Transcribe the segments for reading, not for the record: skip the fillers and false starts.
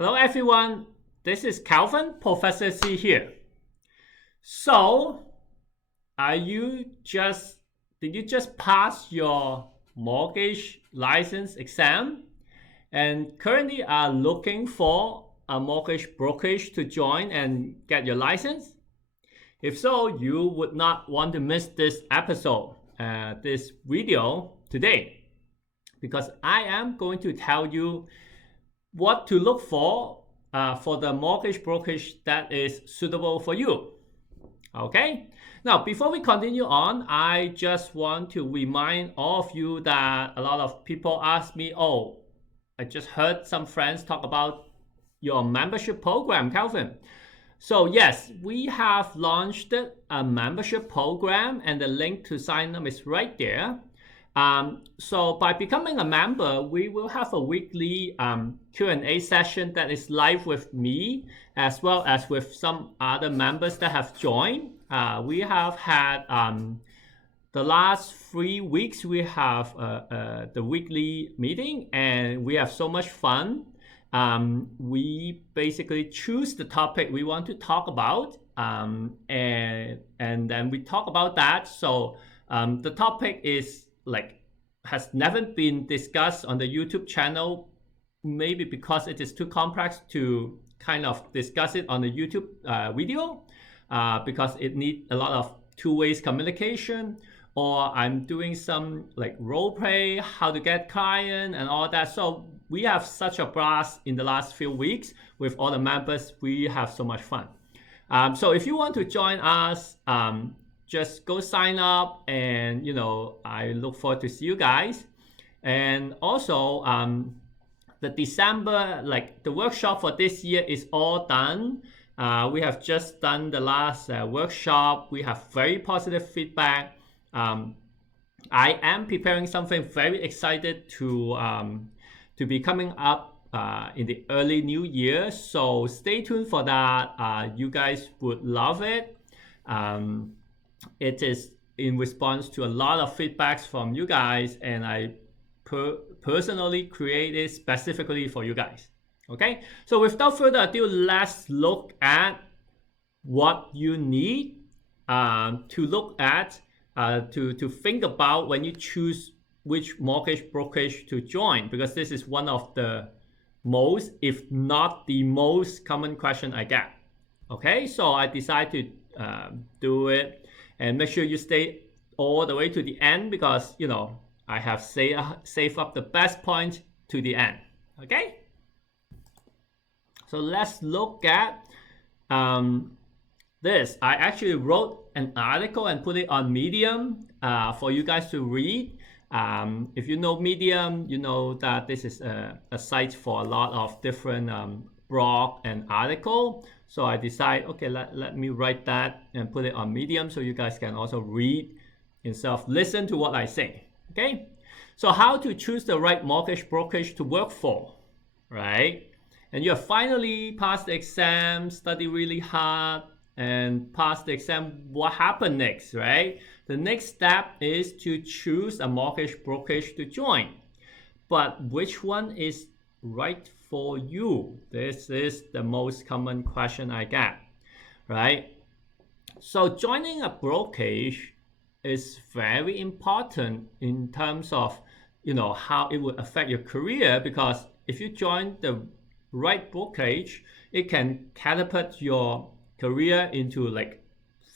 Hello everyone, this is Calvin, Professor C here. So, did you just pass your mortgage license exam and currently are looking for a mortgage brokerage to join and get your license? If so, you would not want to miss this episode, this video today, because I am going to tell you what to look for the mortgage brokerage that is suitable for you. Okay, now before we continue on, I just want to remind all of you that a lot of people ask me, I just heard some friends talk about your membership program, Calvin. So yes, we have launched a membership program and the link to sign up is right there. So by becoming a member, we will have a weekly Q&A session that is live with me, as well as with some other members that have joined. We have had the last 3 weeks, we have the weekly meeting, and we have so much fun. We basically choose the topic we want to talk about, and then we talk about that. So the topic is has never been discussed on the YouTube channel, maybe because it is too complex to kind of discuss it on the YouTube video, because it needs a lot of two-way communication, or I'm doing some role play, how to get client and all that. So we have such a blast in the last few weeks with all the members. We have so much fun. So if you want to join us, just go sign up, and I look forward to see you guys. And also the December, the workshop for this year is all done. We have just done the last workshop. We have very positive feedback. I am preparing something very excited to be coming up in the early new year, so stay tuned for that. You guys would love it. It is in response to a lot of feedbacks from you guys, and I personally created specifically for you guys. Okay, so without further ado, let's look at what you need to look at, to think about when you choose which mortgage brokerage to join, because this is one of the most, if not the most common question I get. Okay, so I decided to do it. And make sure you stay all the way to the end, because I have saved up the best points to the end. Okay, so let's look at this. I actually wrote an article and put it on Medium for you guys to read. If you know Medium, you know that this is a site for a lot of different blog and article. So I decided, okay, let me write that and put it on Medium so you guys can also read instead of listen to what I say. Okay, so how to choose the right mortgage brokerage to work for, right? And you have finally passed the exam, study really hard, and pass the exam. What happened next, right? The next step is to choose a mortgage brokerage to join. But which one is right for you? This is the most common question I get, right? So joining a brokerage is very important in terms of how it would affect your career, because if you join the right brokerage, it can catapult your career into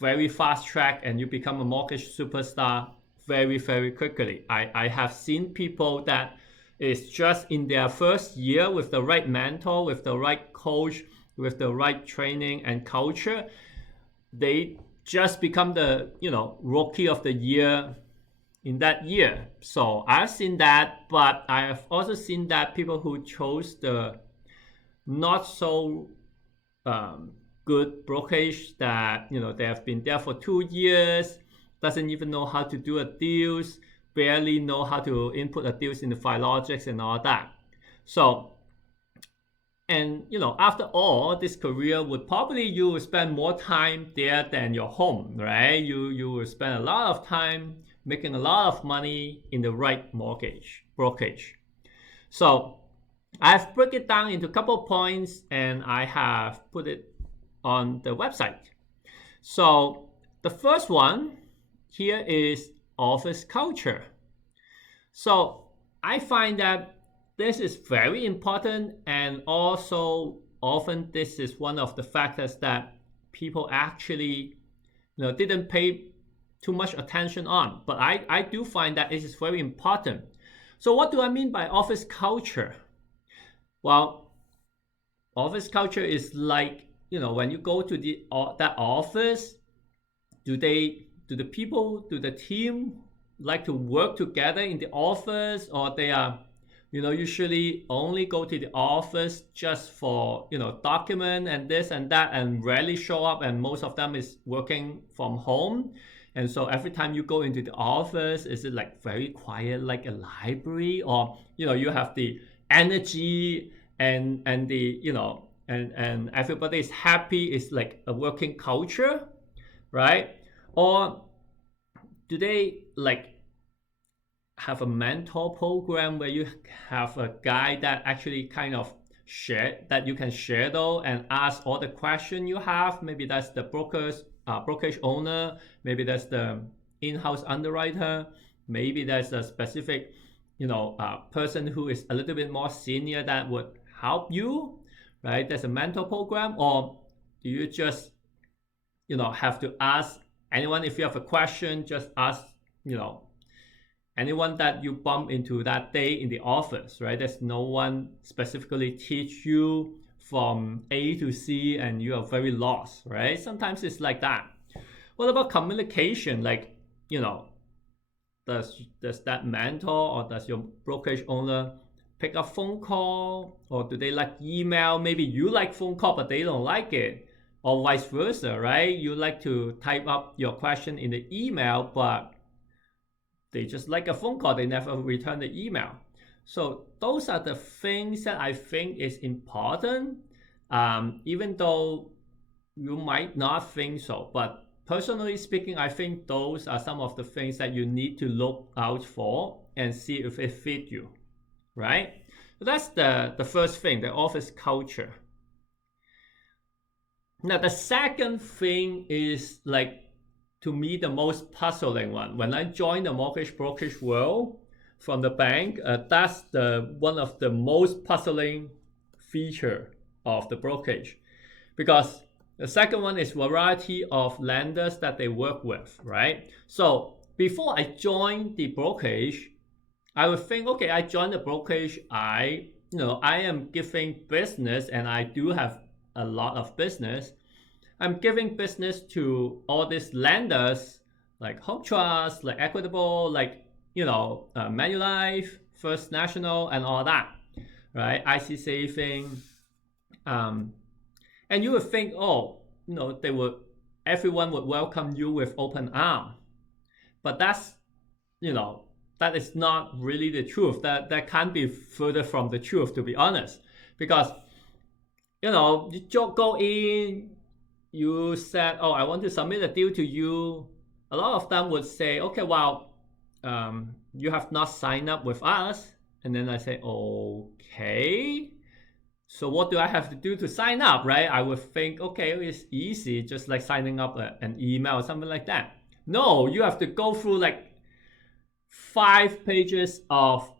very fast track, and you become a mortgage superstar very, very quickly. I have seen people that is just in their first year with the right mentor, with the right coach, with the right training and culture, they just become the rookie of the year in that year. So I've seen that, but I have also seen that people who chose the not so good brokerage, that they have been there for 2 years, doesn't even know how to do a deals, barely know how to input a deals in the FileLogics and all that. So, and after all, this career would probably, you will spend more time there than your home, right? You will spend a lot of time making a lot of money in the right mortgage brokerage. So I've broken it down into a couple of points and I have put it on the website. So the first one here is office culture. So I find that this is very important, and also often this is one of the factors that people actually didn't pay too much attention on. But I do find that it is very important. So what do I mean by office culture? Well, office culture is like, when you go to that office, do the people, do the team like to work together in the office, or they are usually only go to the office just for document and this and that, and rarely show up, and most of them is working from home. And so every time you go into the office, is it like very quiet like a library, or you have the energy and the and everybody is happy, it's like a working culture, right? Or do they like have a mentor program where you have a guy that actually kind of that you can share though and ask all the question you have? Maybe that's the brokerage owner, maybe that's the in-house underwriter, maybe there's a specific person who is a little bit more senior that would help you, right? There's a mentor program. Or do you just have to ask anyone? If you have a question, just ask anyone that you bump into that day in the office, right? There's no one specifically teach you from A to C and you are very lost, right? Sometimes it's like that. What about communication? Like, does that mentor or does your brokerage owner pick up phone call, or do they like email? Maybe you like phone call but they don't like it, or vice versa, right? You like to type up your question in the email, but they just like a phone call, they never return the email. So those are the things that I think is important, even though you might not think so. But personally speaking, I think those are some of the things that you need to look out for and see if it fit you, right? So that's the first thing, the office culture. Now the second thing is, like, to me, the most puzzling one. When I joined the mortgage brokerage world from the bank, that's one of the most puzzling feature of the brokerage, because the second one is variety of lenders that they work with, right? So before I joined the brokerage, I would think, okay, I joined the brokerage, I am giving business, and I do have a lot of business. I'm giving business to all these lenders like Home Trust, like Equitable, like Manulife, First National, and all that, right? IC Saving, and you would think, everyone would welcome you with open arm, but that's that is not really the truth. That can't be further from the truth, to be honest, because you go in. You said, oh, I want to submit a deal to you. A lot of them would say, okay, well, you have not signed up with us. And then I say, okay, so what do I have to do to sign up, right? I would think, okay, it's easy, just like signing up an email or something like that. No, you have to go through like 5 pages of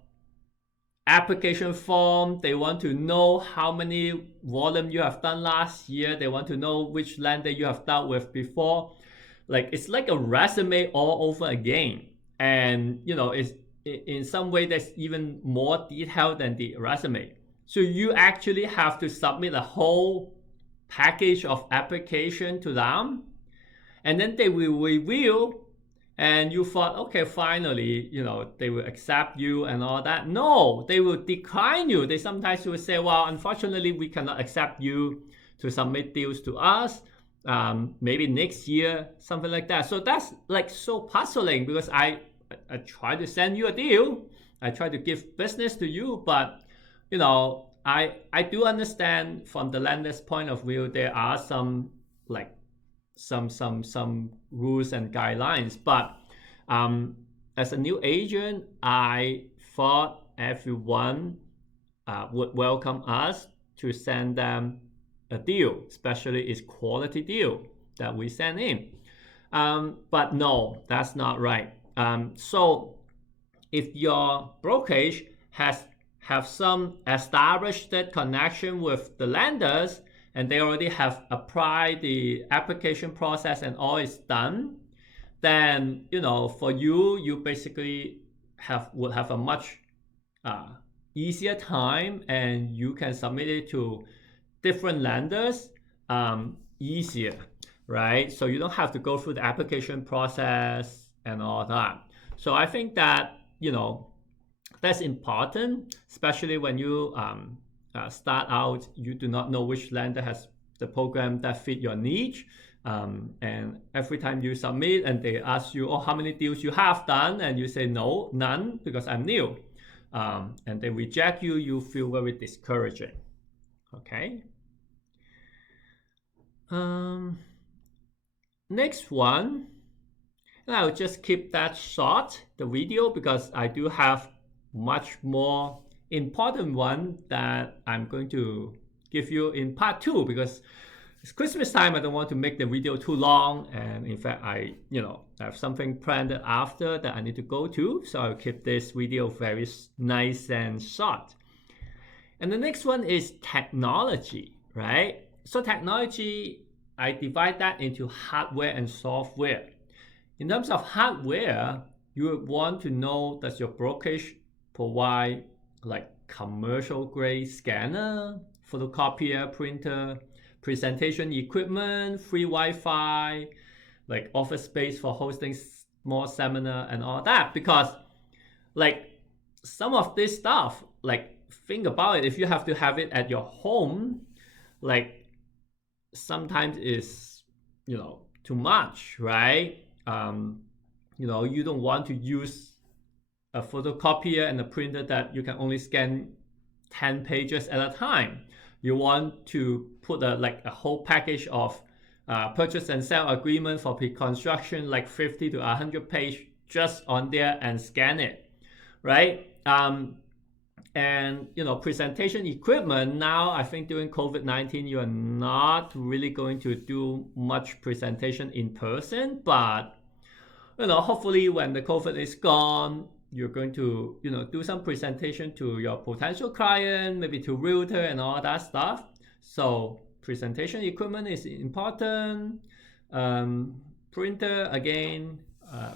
application form. They want to know how many volume you have done last year. They want to know which lender you have dealt with before. Like, it's like a resume all over again. And it's in some way that's even more detailed than the resume. So you actually have to submit a whole package of application to them, and then they will review. And you thought, okay, finally, they will accept you and all that. No, they will decline you. They sometimes will say, well, unfortunately, we cannot accept you to submit deals to us. Maybe next year, something like that. So that's like so puzzling, because I try to send you a deal. I try to give business to you, but I do understand from the lender's point of view, there are some like some rules and guidelines, but as a new agent, I thought everyone would welcome us to send them a deal, especially it's quality deal that we send in. But no, that's not right. So if your brokerage have some established connection with the lenders and they already have applied the application process and all is done, then for you basically would have a much easier time, and you can submit it to different lenders easier, right? So you don't have to go through the application process and all that. So I think that that's important, especially when you start out. You do not know which lender has the program that fit your niche, and every time you submit and they ask you, oh, how many deals you have done, and you say no, none, because I'm new, and they reject you, you feel very discouraging. Okay. Next one, and I'll just keep that short, the video, because I do have much more important one that I'm going to give you in part 2, because it's Christmas time. I don't want to make the video too long, and in fact I have something planned after that I need to go to, so I'll keep this video very nice and short. And the next one is technology, right? So technology, I divide that into hardware and software. In terms of hardware, you would want to know, does your brokerage provide like commercial grade scanner, photocopier, printer, presentation equipment, free Wi-Fi, like office space for hosting small seminar and all that? Because like some of this stuff, like think about it, if you have to have it at your home, like sometimes it's too much, right? You don't want to use a photocopier and a printer that you can only scan 10 pages at a time. You want to put a whole package of purchase and sale agreement for pre-construction, like 50 to 100 page just on there, and scan it, right? And presentation equipment, now I think during COVID-19 you are not really going to do much presentation in person, but hopefully when the COVID is gone, you're going to do some presentation to your potential client, maybe to realtor and all that stuff. So presentation equipment is important. Printer again,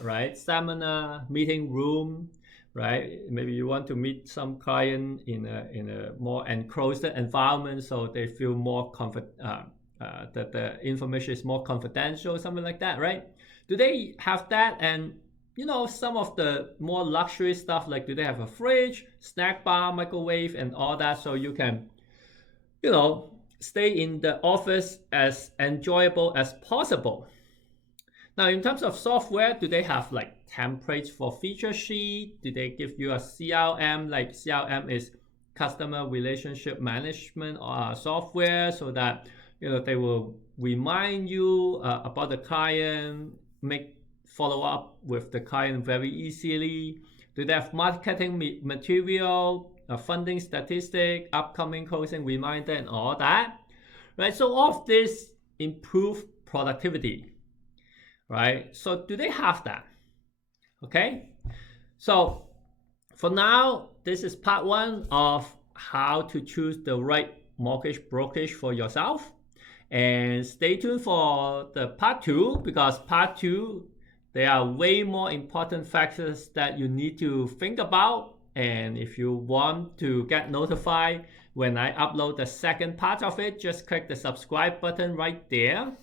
right? Seminar, meeting room, right? Maybe you want to meet some client in a more enclosed environment, so they feel more that the information is more confidential, something like that, right? Do they have that? And some of the more luxury stuff, like do they have a fridge, snack bar, microwave, and all that, so you can stay in the office as enjoyable as possible? Now, in terms of software, do they have like templates for feature sheet? Do they give you a CRM? Like CRM is customer relationship management software, so that they will remind you about the client, make follow up with the client very easily. Do they have marketing material, funding statistic, upcoming closing reminder, and all that, right? So all of this improve productivity, right? So do they have that? Okay, so for now, this is part 1 of how to choose the right mortgage brokerage for yourself, and stay tuned for the part 2, because part 2, there are way more important factors that you need to think about. And if you want to get notified when I upload the second part of it, just click the subscribe button right there.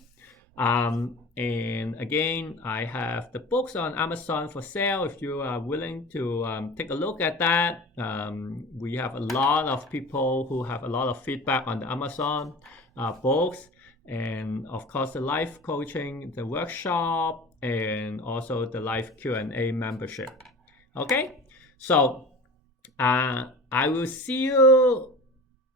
And again, I have the books on Amazon for sale if you are willing to take a look at that. We have a lot of people who have a lot of feedback on the Amazon books, and of course the life coaching, the workshop, and also the live Q&A membership. Okay, so I will see you,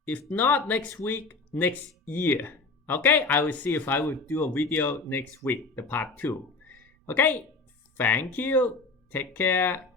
if not next week, next year. Okay, I will see if I will do a video next week, the part 2. Okay, thank you, take care.